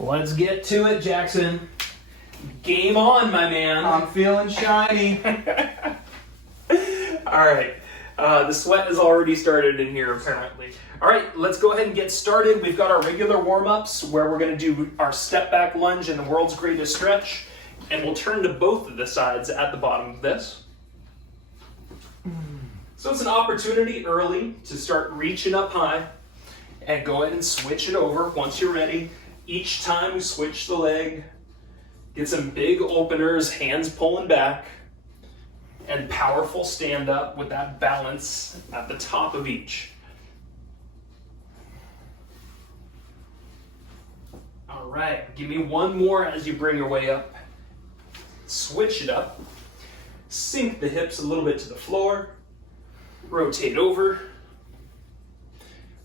Let's get to it, Jackson. Game on, my man. I'm feeling shiny. All right. The sweat has already started in here, apparently. All right, let's go ahead and get started. We've got our regular warm-ups where we're going to do our step back lunge and the world's greatest stretch. And we'll turn to both of the sides at the bottom of this. So it's an opportunity early to start reaching up high and go ahead and switch it over once you're ready. Each time we switch the leg, get some big openers, hands pulling back, and powerful stand up with that balance at the top of each. All right, give me one more as you bring your way up. Switch it up. Sink the hips a little bit to the floor. Rotate over.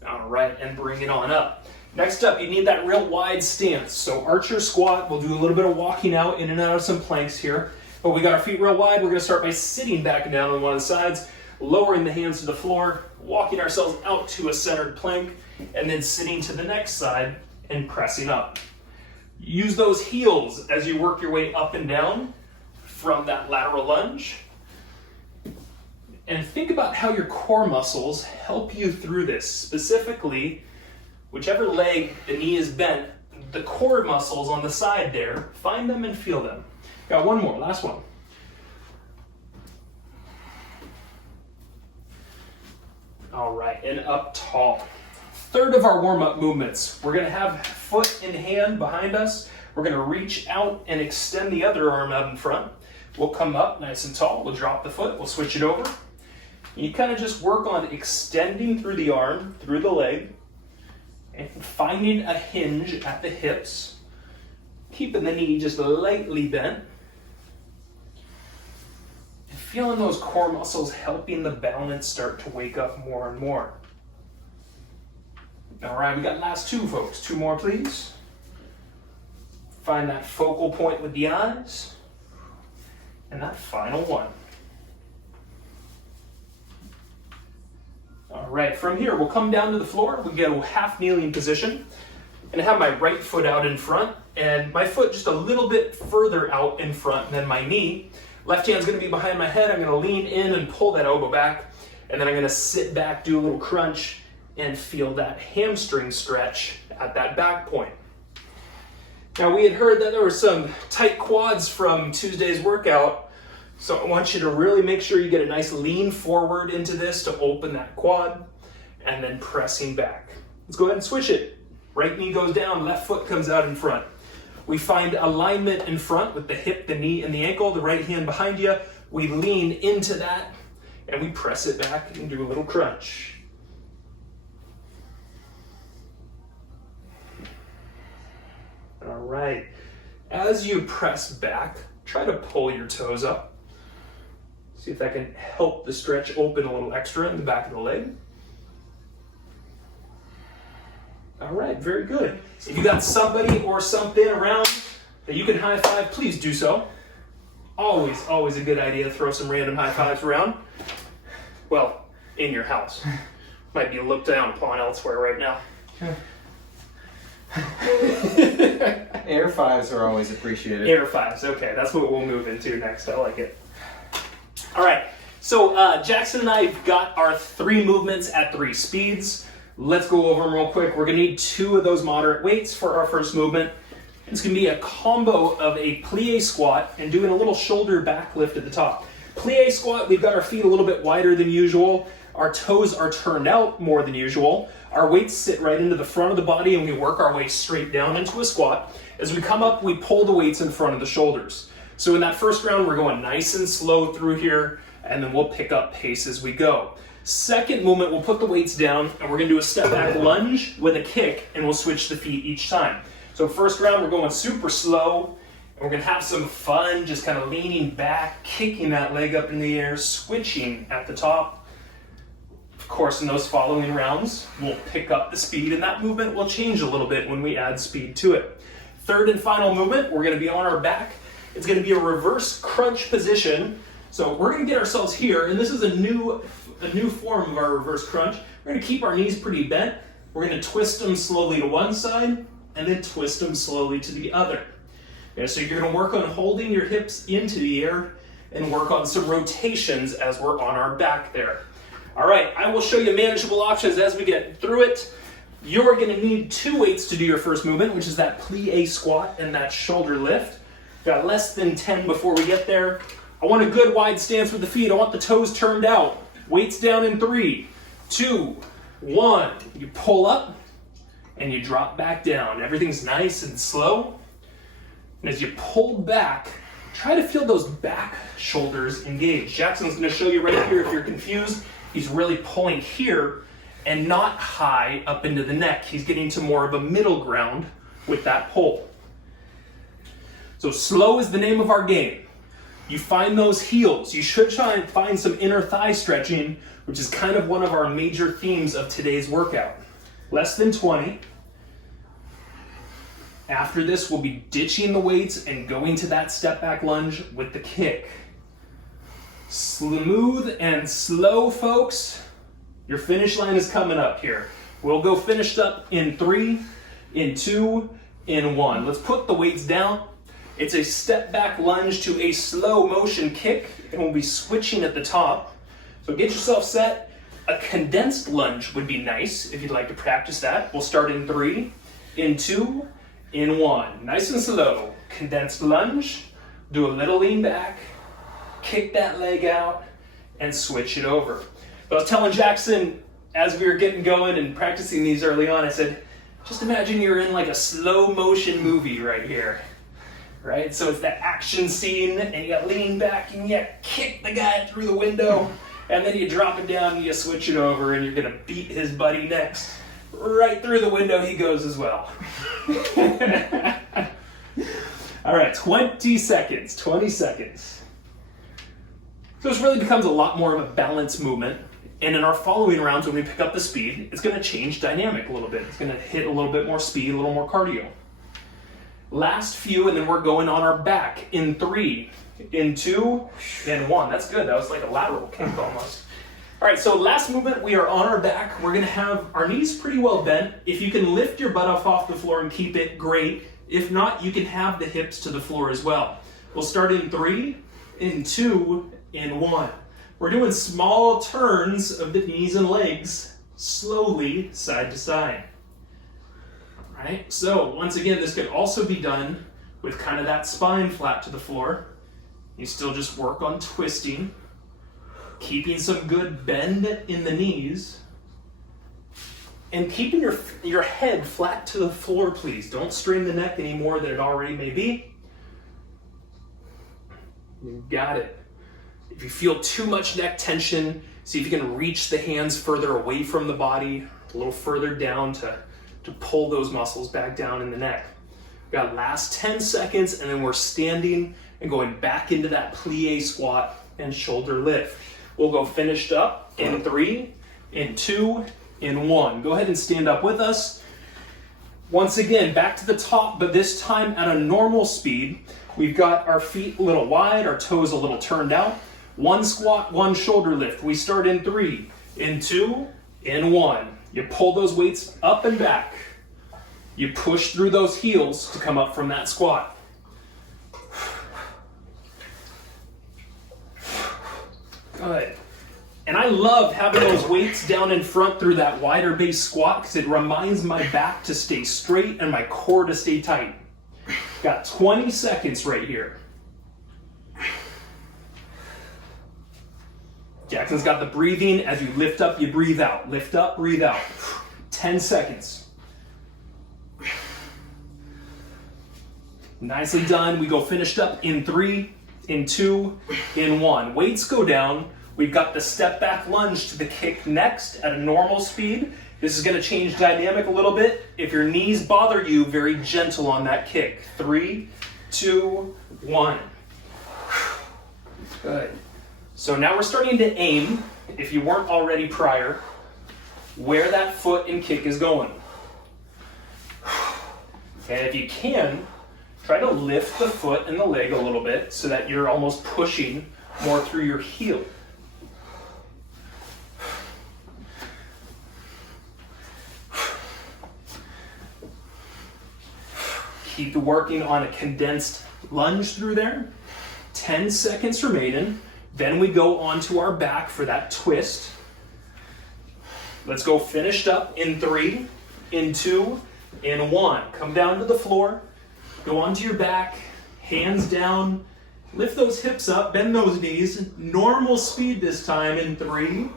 All right, and bring it on up. Next up, you need that real wide stance. So archer squat, we'll do a little bit of walking out in and out of some planks here. But we got our feet real wide. We're gonna start by sitting back down on one of the sides, lowering the hands to the floor, walking ourselves out to a centered plank, and then sitting to the next side and pressing up. Use those heels as you work your way up and down from that lateral lunge. And think about how your core muscles help you through this. Specifically, whichever leg the knee is bent, the core muscles on the side there, find them and feel them. Got one more, last one. All right, and up tall. Third of our warm-up movements. We're gonna have foot in hand behind us. We're gonna reach out and extend the other arm out in front. We'll come up nice and tall. We'll drop the foot. We'll switch it over. You kind of just work on extending through the arm, through the leg, and finding a hinge at the hips, keeping the knee just lightly bent, and feeling those core muscles helping the balance start to wake up more and more. All right, we got last two, folks. Two more, please. Find that focal point with the eyes. And that final one. All right, from here, we'll come down to the floor. We'll get a half kneeling position. And have my right foot out in front and my foot just a little bit further out in front than my knee. Left hand's gonna be behind my head. I'm gonna lean in and pull that elbow back. And then I'm gonna sit back, do a little crunch, and feel that hamstring stretch at that back point. Now, we had heard that there were some tight quads from Tuesday's workout, so I want you to really make sure you get a nice lean forward into this to open that quad, and then pressing back. Let's go ahead and switch it. Right knee goes down, left foot comes out in front. We find alignment in front with the hip, the knee, and the ankle, the right hand behind you. We lean into that, and we press it back and do a little crunch. All right, as you press back, try to pull your toes up. See if that can help the stretch open a little extra in the back of the leg. All right, very good. If you got somebody or something around that you can high five, please do so. Always a good idea to throw some random high fives around. Well, in your house. Might be looked down upon elsewhere right now. Air fives are always appreciated. Air fives, okay, that's what we'll move into next. I like it. All right, so Jackson and I have got our 3 movements at 3 speeds. Let's go over them real quick. We're gonna need 2 of those moderate weights for our first movement. It's gonna be a combo of a plie squat and doing a little shoulder back lift at the top. Plie squat, we've got our feet a little bit wider than usual. Our toes are turned out more than usual. Our weights sit right into the front of the body and we work our way straight down into a squat. As we come up, we pull the weights in front of the shoulders. So in that first round, we're going nice and slow through here, and then we'll pick up pace as we go. Second movement, we'll put the weights down and we're gonna do a step back lunge with a kick, and we'll switch the feet each time. So first round, we're going super slow, and we're gonna have some fun, just kind of leaning back, kicking that leg up in the air, switching at the top. Of course, in those following rounds, we'll pick up the speed, and that movement will change a little bit when we add speed to it. Third and final movement, we're gonna be on our back. It's gonna be a reverse crunch position. So we're gonna get ourselves here, and this is a new form of our reverse crunch. We're gonna keep our knees pretty bent. We're gonna twist them slowly to one side and then twist them slowly to the other. Okay, so you're going to work on holding your hips into the air and work on some rotations as we're on our back there. All right, I will show you manageable options as we get through it. You're going to need 2 weights to do your first movement, which is that plie squat and that shoulder lift. Got less than 10 before we get there. I want a good wide stance with the feet. I want the toes turned out. Weights down in 3, 2, 1. You pull up and you drop back down. Everything's nice and slow. And as you pull back, try to feel those back shoulders engaged. Jackson's going to show you right here if you're confused. He's really pulling here and not high up into the neck. He's getting to more of a middle ground with that pull. So slow is the name of our game. You find those heels. You should try and find some inner thigh stretching, which is kind of one of our major themes of today's workout. Less than 20. After this, we'll be ditching the weights and going to that step back lunge with the kick. Smooth and slow, folks. Your finish line is coming up here. We'll go finished up in 3, in 2, in 1. Let's put the weights down. It's a step back lunge to a slow motion kick, and we'll be switching at the top. So get yourself set. A condensed lunge would be nice if you'd like to practice that. We'll start in 3, in 2, in 1. Nice and slow. Condensed lunge, do a little lean back, kick that leg out, and switch it over. But I was telling Jackson as we were getting going and practicing these early on, I said, just imagine you're in like a slow motion movie right here. Right? So it's that action scene, and you lean back and you kick the guy through the window, and then you drop it down and you switch it over, and you're gonna beat his buddy next. Right through the window he goes as well. All right, 20 seconds, 20 seconds. So this really becomes a lot more of a balanced movement. And in our following rounds, when we pick up the speed, it's gonna change dynamic a little bit. It's gonna hit a little bit more speed, a little more cardio. Last few, and then we're going on our back in 3, in 2, in 1. That's good, that was like a lateral kick almost. All right, so last movement, we are on our back. We're gonna have our knees pretty well bent. If you can lift your butt off the floor and keep it, great. If not, you can have the hips to the floor as well. We'll start in 3, in 2, in 1. We're doing small turns of the knees and legs, slowly side to side. All right, so once again, this could also be done with kind of that spine flat to the floor. You still just work on twisting, keeping some good bend in the knees, and keeping your head flat to the floor, please. Don't strain the neck any more than it already may be. You got it. If you feel too much neck tension, see if you can reach the hands further away from the body, a little further down to pull those muscles back down in the neck. We've got last 10 seconds, and then we're standing and going back into that plie squat and shoulder lift. We'll go finished up in 3, in 2, in 1. Go ahead and stand up with us. Once again, back to the top, but this time at a normal speed. We've got our feet a little wide, our toes a little turned out. 1 squat, 1 shoulder lift. We start in 3, in 2, in 1. You pull those weights up and back. You push through those heels to come up from that squat. Good. And I love having those weights down in front through that wider base squat because it reminds my back to stay straight and my core to stay tight. Got 20 seconds right here. Jackson's got the breathing. As you lift up, you breathe out. Lift up, breathe out. 10 seconds. Nicely done. We go finished up in 3, in 2, in 1. Weights go down. We've got the step back lunge to the kick next at a normal speed. This is going to change dynamic a little bit. If your knees bother you, very gentle on that kick. 3, 2, 1. Good. So now we're starting to aim, if you weren't already prior, where that foot and kick is going. And if you can, try to lift the foot and the leg a little bit so that you're almost pushing more through your heel. Keep working on a condensed lunge through there. 10 seconds remaining. Then we go onto our back for that twist. Let's go finished up in 3, in 2, in 1. Come down to the floor. Go onto your back, hands down. Lift those hips up, bend those knees. Normal speed this time in 3,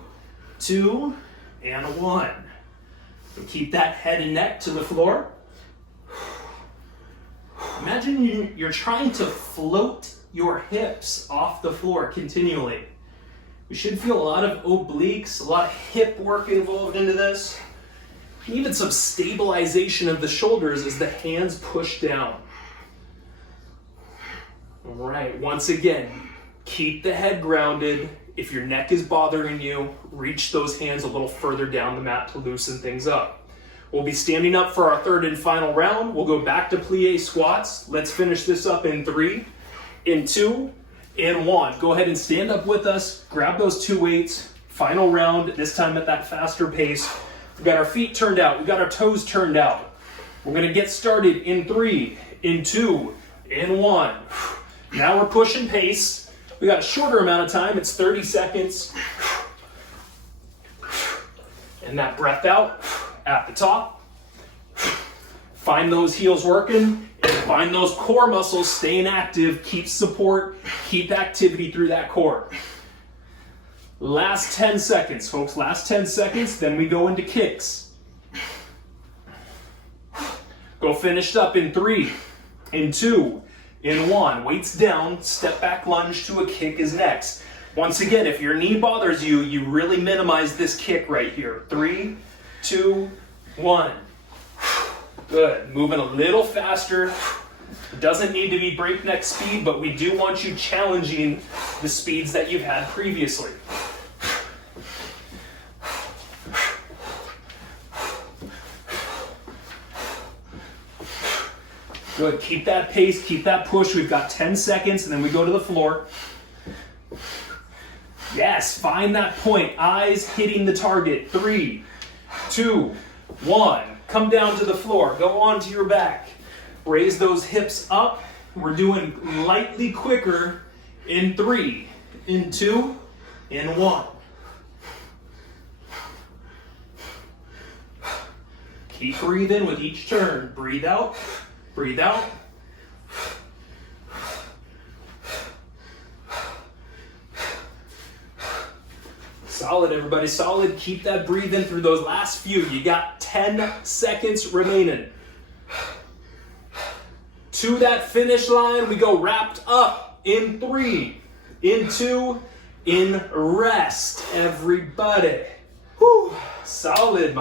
2, and 1. So keep that head and neck to the floor. Imagine you're trying to float your hips off the floor continually. We should feel a lot of obliques, a lot of hip work involved into this. Even some stabilization of the shoulders as the hands push down. All right, once again, keep the head grounded. If your neck is bothering you, reach those hands a little further down the mat to loosen things up. We'll be standing up for our third and final round. We'll go back to plie squats. Let's finish this up in 3, in 2, in 1. Go ahead and stand up with us. Grab those 2 weights. Final round, this time at that faster pace. We've got our feet turned out. We've got our toes turned out. We're gonna get started in 3, in 2, in 1. Now we're pushing pace. We got a shorter amount of time. It's 30 seconds. And that breath out at the top. Find those heels working and find those core muscles staying active. Keep support, keep activity through that core. Last 10 seconds, folks. Last 10 seconds, then we go into kicks. Go finished up in 3, in 2, in 1. Weights down, step back lunge to a kick is next. Once again, if your knee bothers you, you really minimize this kick right here. 3, 2, 1. Good. Moving a little faster. It doesn't need to be breakneck speed, but we do want you challenging the speeds that you've had previously. Good. Keep that pace, keep that push. We've got 10 seconds, and then we go to the floor. Yes, find that point. Eyes hitting the target. 3, 2, 1. Come down to the floor. Go onto your back. Raise those hips up. We're doing lightly quicker in 3, in 2, in 1. Keep breathing with each turn. Breathe out. Breathe out. Solid, everybody, solid. Keep that breathing through those last few. You got 10 seconds remaining. To that finish line, we go wrapped up in 3, in 2, in rest, everybody. Whew. Solid.